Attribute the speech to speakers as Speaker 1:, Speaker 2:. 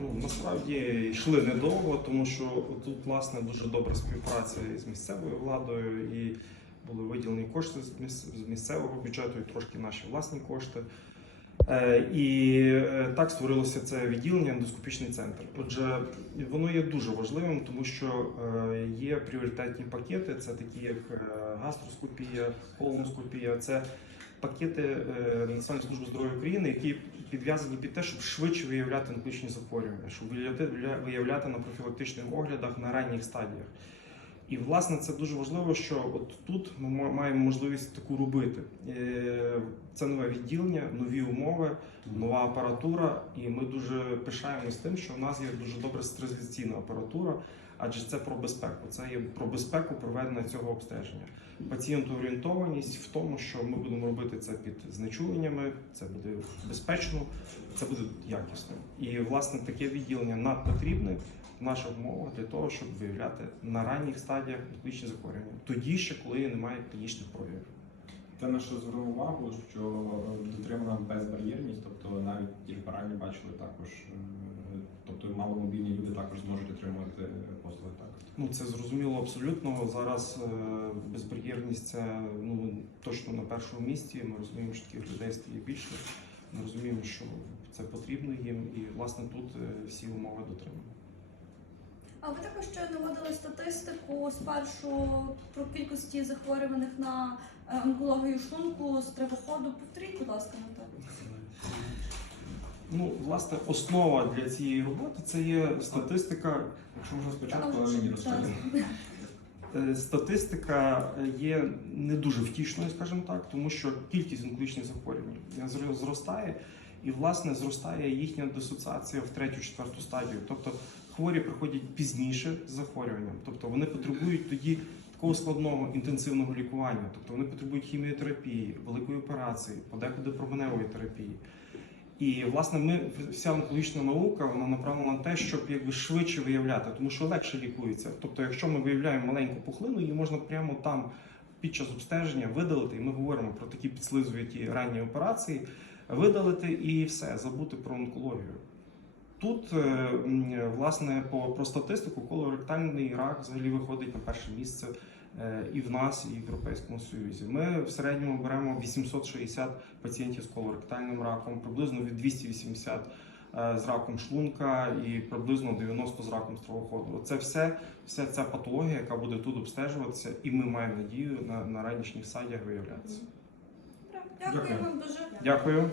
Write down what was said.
Speaker 1: Ну, насправді йшли недовго, тому що тут власне дуже добра співпраця із місцевою владою, і були виділені кошти з з місцевого бюджету, і трошки наші власні кошти. Е, І е, так створилося це відділення ендоскопічний центр. Отже, воно є дуже важливим, тому що е, є пріоритетні пакети, це такі як гастроскопія, колоноскопія, це пакети е, Національної служби здоров'я України, які підв'язані під те, щоб швидше виявляти онкологічні захворювання, щоб виявляти, на профілактичних оглядах на ранніх стадіях. І власне це дуже важливо, що от тут ми маємо можливість таку робити. Е, Це нове відділення, нові умови, нова апаратура, і ми дуже пишаємось тим, що в нас є дуже добра стерилізаційна апаратура, адже це про безпеку. Це є про безпеку проведення цього обстеження. Пацієнтоорієнтованість в тому, що ми будемо робити це під знечуленнями, це буде безпечно, це буде якісно. І власне таке відділення надпотрібне в наших умовах для того, щоб виявляти на ранніх стадіях онкологічні захворювання, тоді ще коли немає клінічних проявів.
Speaker 2: Те, на що звернув увагу, що дотримана безбар'єрність, тобто навіть ті ліберальні бачили також, е, тобто маломобільні люди також зможуть отримувати послуги так.
Speaker 1: Ну це зрозуміло абсолютно. Зараз е, безбар'єрність це ну точно на першому місці. Ми розуміємо, що таких людей стає більше. Ми розуміємо, що це потрібно їм, і власне тут е, всі умови дотримані.
Speaker 3: А ви також ще наводили статистику спершу про кількості захворюваних на е, онкологію шлунку з тривоходу. Повторіть, будь ласка, на.
Speaker 1: Ну, власне, основа для цієї роботи це є статистика.
Speaker 2: Якщо можна спочатку, мені.
Speaker 1: Е, Статистика є не дуже втішною, скажімо так, тому що кількість онкологічних захворювань зростає, і власне зростає їхня дисоціація в третю, четверту стадію. Тобто хворі приходять пізніше з захворюванням, тобто вони потребують тоді такого складного інтенсивного лікування, тобто вони потребують хіміотерапії, великої операції, подекуди променевої терапії. І власне ми вся онкологічна наука вона направлена на те, щоб якби швидше виявляти, тому що легше лікується. Тобто, якщо ми виявляємо маленьку пухлину, її можна прямо там під час обстеження видалити, і ми говоримо про такі підслизові ті ранні операції, видалити і все, забути про онкологію. Тут, е, власне, по про статистику, колоректальний рак взагалі виходить на перше місце е, і в нас, і в Європейському Союзі. Ми в середньому беремо 860 пацієнтів з колоректальним раком, приблизно від 280 е, з раком шлунка і приблизно 90 з раком стравоходу. Це все, вся ця патологія, яка буде тут обстежуватися, і ми маємо надію на, на ранішніх стадіях виявлятися.
Speaker 3: Дякую
Speaker 2: Дякую.
Speaker 3: вам дуже.
Speaker 1: Дякую.